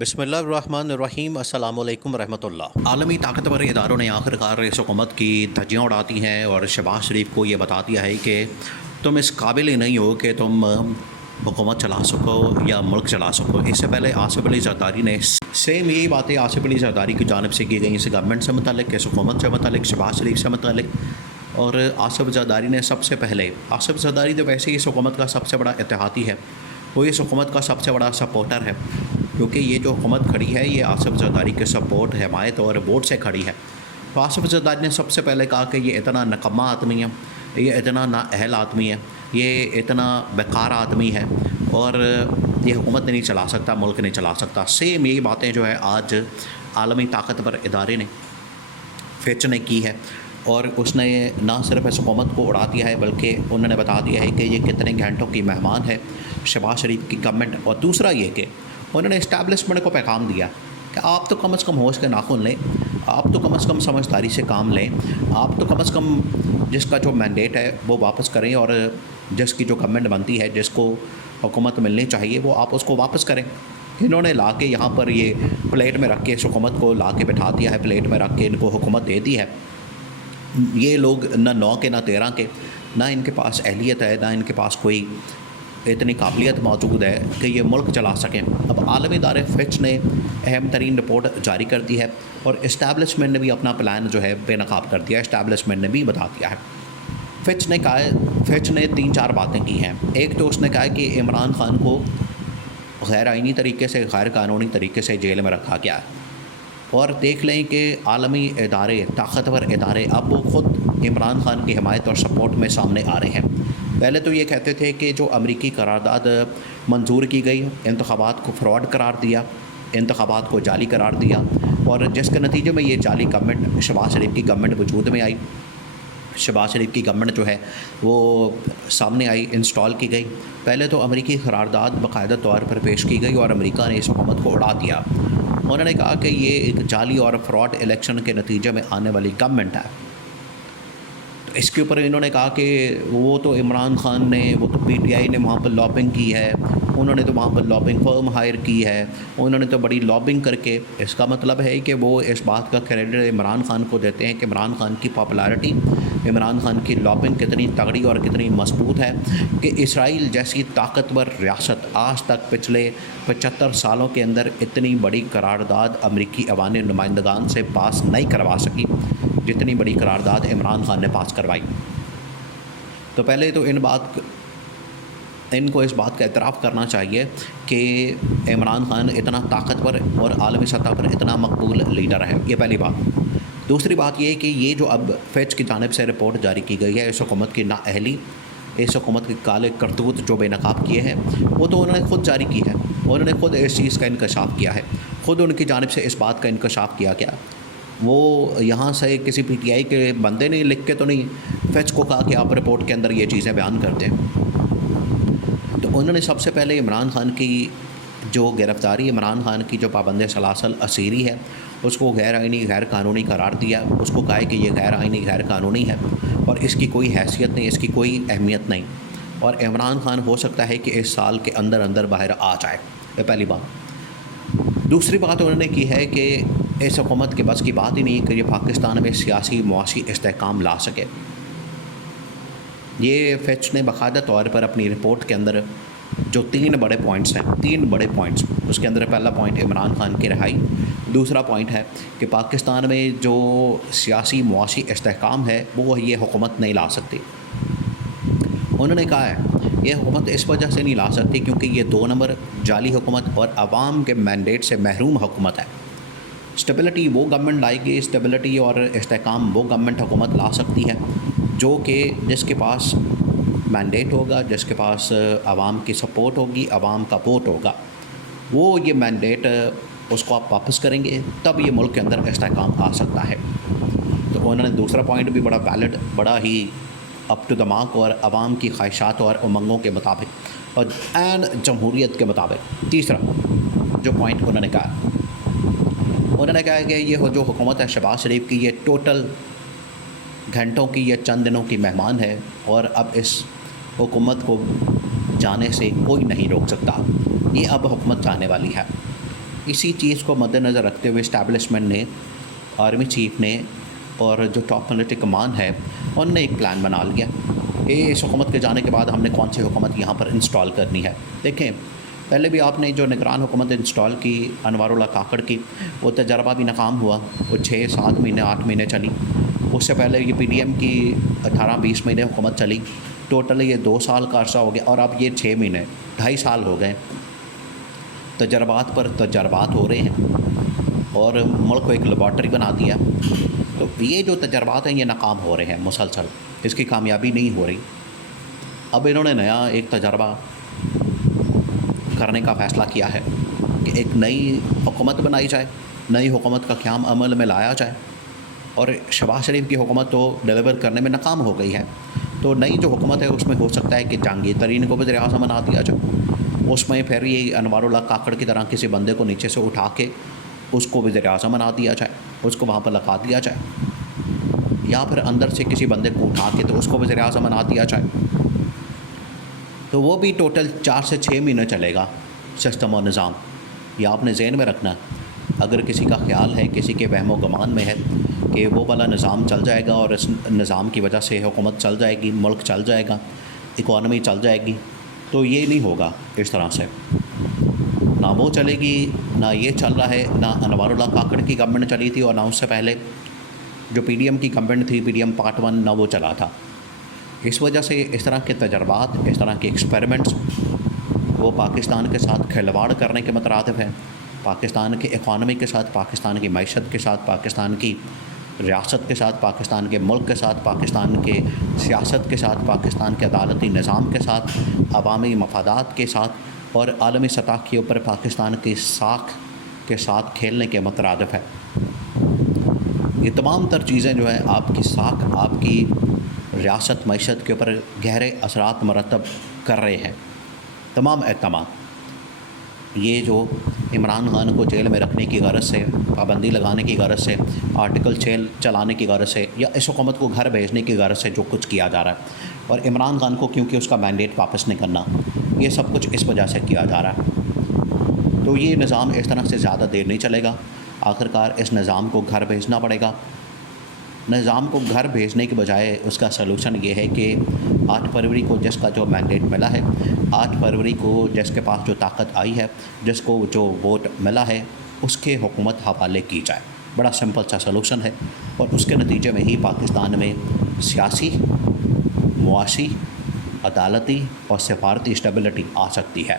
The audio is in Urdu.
بسم اللہ الرحمن الرحیم۔ السلام علیکم ورحمۃ اللہ۔ عالمی طاقتور اداروں نے آخر کار اس حکومت کی دھجیاں اڑاتی ہیں اور شہباز شریف کو یہ بتا دیا ہے کہ تم اس قابل ہی نہیں ہو کہ تم حکومت چلا سکو یا ملک چلا سکو۔ اس سے پہلے آصف علی زرداری نے سیم یہی باتیں آصف علی زرداری کی جانب سے کی گئی، اس گورنمنٹ سے متعلق، اس حکومت سے متعلق، شہباز شریف سے متعلق۔ اور آصف زرداری نے سب سے پہلے، آصف زرداری تو ویسے ہی اس حکومت کا سب سے بڑا اتحادی ہے، وہ اس حکومت کا سب سے بڑا سپورٹر ہے، کیونکہ یہ جو حکومت کھڑی ہے یہ آصف زرداری کے سپورٹ، حمایت اور ووٹ سے کھڑی ہے۔ تو آصف زرداری نے سب سے پہلے کہا کہ یہ اتنا نکمہ آدمی ہے، یہ اتنا نااہل آدمی ہے، یہ اتنا بیکار آدمی ہے اور یہ حکومت نہیں چلا سکتا، ملک نہیں چلا سکتا۔ سیم یہی باتیں جو ہے آج عالمی طاقتور ادارے نے، فچ نے کی ہے، اور اس نے نہ صرف اس حکومت کو اڑا دیا ہے بلکہ انہوں نے بتا دیا ہے کہ یہ کتنے گھنٹوں کی مہمان ہے شہباز شریف کی گورنمنٹ۔ اور دوسرا یہ کہ انہوں نے اسٹیبلشمنٹ کو پیغام دیا کہ آپ تو کم از کم ہوش کے ناخن لیں، آپ تو کم از کم سمجھداری سے کام لیں، آپ تو کم از کم جس کا جو مینڈیٹ ہے وہ واپس کریں، اور جس کی جو گورنمنٹ بنتی ہے، جس کو حکومت ملنی چاہیے، وہ آپ اس کو واپس کریں۔ انہوں نے لا کے یہاں پر یہ پلیٹ میں رکھ کے اس حکومت کو لا کے بٹھا دیا ہے، پلیٹ میں رکھ کے ان کو حکومت دے دی ہے۔ یہ لوگ نہ 9 کے نہ 13 کے، نہ ان کے پاس اہلیت ہے، نہ ان کے پاس کوئی اتنی قابلیت موجود ہے کہ یہ ملک چلا سکیں۔ اب عالمی ادارے فچ نے اہم ترین رپورٹ جاری کر دی ہے، اور اسٹیبلشمنٹ نے بھی اپنا پلان جو ہے بے نقاب کر دیا ہے، اسٹیبلشمنٹ نے بھی بتا دیا ہے۔ فچ نے کہا ہے، فچ نے 3-4 باتیں کی ہیں۔ ایک تو اس نے کہا ہے کہ عمران خان کو غیر آئینی طریقے سے، غیر قانونی طریقے سے جیل میں رکھا گیا ہے، اور دیکھ لیں کہ عالمی ادارے، طاقتور ادارے اب وہ خود عمران خان کی حمایت اور سپورٹ میں سامنے آ رہے ہیں۔ پہلے تو یہ کہتے تھے کہ جو امریکی قرارداد منظور کی گئی، انتخابات کو فراڈ قرار دیا، انتخابات کو جعلی قرار دیا، اور جس کے نتیجے میں یہ جعلی گورنمنٹ، شہباز شریف کی گورنمنٹ وجود میں آئی، شہباز شریف کی گورنمنٹ جو ہے وہ سامنے آئی، انسٹال کی گئی۔ پہلے تو امریکی قرارداد باقاعدہ طور پر پیش کی گئی اور امریکہ نے اس حکومت کو اڑا دیا۔ انہوں نے کہا کہ یہ ایک جعلی اور فراڈ الیکشن کے نتیجے میں آنے والی گورنمنٹ ہے۔ تو اس کے اوپر انہوں نے کہا کہ وہ تو عمران خان نے، وہ تو پی ٹی آئی نے وہاں پر لابنگ کی ہے، انہوں نے تو وہاں پر لابنگ فرم ہائر کی ہے، انہوں نے تو بڑی لابنگ کر کے، اس کا مطلب ہے کہ وہ اس بات کا کریڈٹ عمران خان کو دیتے ہیں کہ عمران خان کی پاپولیرٹی، عمران خان کی لابنگ کتنی تگڑی اور کتنی مضبوط ہے کہ اسرائیل جیسی طاقتور ریاست آج تک پچھلے 75 سالوں کے اندر اتنی بڑی قرارداد امریکی عوامی نمائندگان سے پاس نہیں کروا سکی جتنی بڑی قرارداد عمران خان نے پاس کروائی۔ تو پہلے تو ان کو اس بات کا اعتراف کرنا چاہیے کہ عمران خان اتنا طاقتور اور عالمی سطح پر اتنا مقبول لیڈر ہے، یہ پہلی بات۔ دوسری بات یہ کہ یہ جو اب فیچ کی جانب سے رپورٹ جاری کی گئی ہے، اس حکومت کی نااہلی، اس حکومت کے کالے کرتوت جو بے نقاب کیے ہیں، وہ تو انہوں نے خود جاری کی ہے، انہوں نے خود اس چیز کا انکشاف کیا ہے، خود ان کی جانب سے اس بات کا انکشاف کیا گیا۔ وہ یہاں سے کسی پی ٹی آئی کے بندے نے لکھ کے تو نہیں فیچ کو کہا کہ آپ رپورٹ کے اندر یہ چیزیں بیان کر دیں۔ تو انہوں نے سب سے پہلے عمران خان کی جو گرفتاری، عمران خان کی جو پابند سلاسل اسیری ہے، اس کو غیر آئینی، غیر قانونی قرار دیا، اس کو کہا ہے کہ یہ غیر آئینی، غیر قانونی ہے اور اس کی کوئی حیثیت نہیں، اس کی کوئی اہمیت نہیں، اور عمران خان ہو سکتا ہے کہ اس سال کے اندر اندر باہر آ جائے، یہ پہلی بات۔ دوسری بات انہوں نے کی ہے کہ اس حکومت کے بس کی بات ہی نہیں کہ یہ پاکستان میں سیاسی معاشی استحکام لا سکے۔ یہ فیچ نے باقاعدہ طور پر اپنی رپورٹ کے اندر جو 3 بڑے پوائنٹس ہیں، 3 بڑے پوائنٹس، اس کے اندر پہلا پوائنٹ عمران خان کی رہائی، دوسرا پوائنٹ ہے کہ پاکستان میں جو سیاسی معاشی استحکام ہے وہ یہ حکومت نہیں لا سکتی۔ انہوں نے کہا ہے یہ حکومت اس وجہ سے نہیں لا سکتی کیونکہ یہ 2 نمبر جعلی حکومت اور عوام کے مینڈیٹ سے محروم حکومت ہے۔ اسٹیبلٹی وہ گورنمنٹ لائے گی، اسٹیبلٹی اور استحکام وہ گورنمنٹ حکومت لا سکتی ہے جو کہ جس کے پاس مینڈیٹ ہوگا، جس کے پاس عوام کی سپورٹ ہوگی، عوام کا ووٹ ہوگا، وہ یہ مینڈیٹ اس کو آپ واپس کریں گے، تب یہ ملک کے اندر استحکام آ سکتا ہے۔ تو انہوں نے دوسرا پوائنٹ بھی بڑا ویلڈ، بڑا ہی اپ ٹو دا مارک اور عوام کی خواہشات اور امنگوں کے مطابق اور عین جمہوریت کے مطابق۔ تیسرا جو پوائنٹ انہوں نے کہا کہ یہ جو حکومت ہے شہباز شریف کی، یہ ٹوٹل گھنٹوں کی، یہ چند دنوں کی مہمان ہے، اور اب اس حکومت کو جانے سے کوئی نہیں روک سکتا۔ یہ اب حکومت جانے والی ہے، اسی چیز کو مد نظر رکھتے ہوئے اسٹیبلشمنٹ نے، آرمی چیف نے اور جو ٹاپ ملٹری کمان ہے ان نے ایک پلان بنا لیا کہ اس حکومت کے جانے کے بعد ہم نے کون سی حکومت یہاں پر انسٹال کرنی ہے۔ دیکھیں، پہلے بھی آپ نے جو نگران حکومت انسٹال کی انوار اللہ کاکڑ کی، وہ تجربہ بھی ناکام ہوا، وہ 6-7 مہینے 8 مہینے چلی۔ اس سے پہلے یہ پی ڈی ایم کی 18-20 مہینے حکومت چلی، ٹوٹل یہ 2 سال کا عرصہ ہو گیا، اور اب یہ 6 مہینے 2.5 سال ہو گئے۔ تجربات پر تجربات ہو رہے ہیں اور ملک کو ایک لیبارٹری بنا دیا۔ تو یہ جو تجربات ہیں یہ ناکام ہو رہے ہیں مسلسل، اس کی کامیابی نہیں ہو رہی۔ اب انہوں نے نیا ایک تجربہ کرنے کا فیصلہ کیا ہے کہ ایک نئی حکومت بنائی جائے، نئی حکومت کا قیام عمل میں لایا جائے، اور شہباز شریف کی حکومت تو ڈیلیور کرنے میں ناکام ہو گئی ہے، تو نئی جو حکومت ہے اس میں ہو سکتا ہے کہ جہانگیر ترین کو وزیر اعظم بنا دیا جائے، اس میں پھر یہ انوار اللہ کاکڑ کی طرح کسی بندے کو نیچے سے اٹھا کے اس کو وزیر اعظم بنا دیا جائے، اس کو وہاں پر لگا دیا جائے، یا پھر اندر سے کسی بندے کو اٹھا کے تو اس کو وزیر اعظم بنا دیا جائے۔ تو وہ بھی ٹوٹل 4 سے 6 مہینے چلے گا سسٹم اور نظام۔ یہ آپ نے ذہن میں رکھنا ہے۔ اگر کسی کا خیال ہے، کسی کے وہم و گمان میں ہے کہ وہ والا نظام چل جائے گا اور اس نظام کی وجہ سے حکومت چل جائے گی، ملک چل جائے گا، اکانومی چل جائے گی، تو یہ نہیں ہوگا اس طرح سے۔ نہ وہ چلے گی، نہ یہ چل رہا ہے، نہ انوار اللہ کاکڑ کی گورنمنٹ چلی تھی، اور نہ اس سے پہلے جو پی ڈی ایم کی گورنمنٹ تھی، پی ڈی ایم پارٹ 1، نہ وہ چلا تھا۔ اس وجہ سے اس طرح کے تجربات، اس طرح کے ایکسپیریمنٹس وہ پاکستان کے ساتھ کھلواڑ کرنے کے مترادف ہیں، پاکستان کے اکانومی کے ساتھ، پاکستان کی معیشت کے ساتھ، پاکستان کی ریاست کے ساتھ، پاکستان کے ملک کے ساتھ، پاکستان کے سیاست کے ساتھ، پاکستان کے عدالتی نظام کے ساتھ، عوامی مفادات کے ساتھ، اور عالمی سطح کے اوپر پاکستان کی ساکھ کے ساتھ کھیلنے کے مترادف ہے۔ یہ تمام تر چیزیں جو ہیں آپ کی ساکھ، آپ کی ریاست، معیشت کے اوپر گہرے اثرات مرتب کر رہے ہیں۔ تمام اقدامات، یہ جو عمران خان کو جیل میں رکھنے کی غرض سے، پابندی لگانے کی غرض سے، آرٹیکل 6 چلانے کی غرض سے، یا اس حکومت کو گھر بھیجنے کی غرض سے جو کچھ کیا جا رہا ہے، اور عمران خان کو کیونکہ اس کا مینڈیٹ واپس نہیں کرنا، یہ سب کچھ اس وجہ سے کیا جا رہا ہے۔ تو یہ نظام اس طرح سے زیادہ دیر نہیں چلے گا، آخرکار اس نظام کو گھر بھیجنا پڑے گا۔ نظام کو گھر بھیجنے کے بجائے اس کا سلوشن یہ ہے کہ 8 فروری کو جس کا جو مینڈیٹ ملا ہے، 8 فروری کو جس کے پاس جو طاقت آئی ہے، جس کو جو ووٹ ملا ہے، اس کے حکومت حوالے کی جائے۔ بڑا سمپل سا سلوشن ہے، اور اس کے نتیجے میں ہی پاکستان میں سیاسی، معاشی، عدالتی اور سفارتی اسٹیبلٹی آ سکتی ہے۔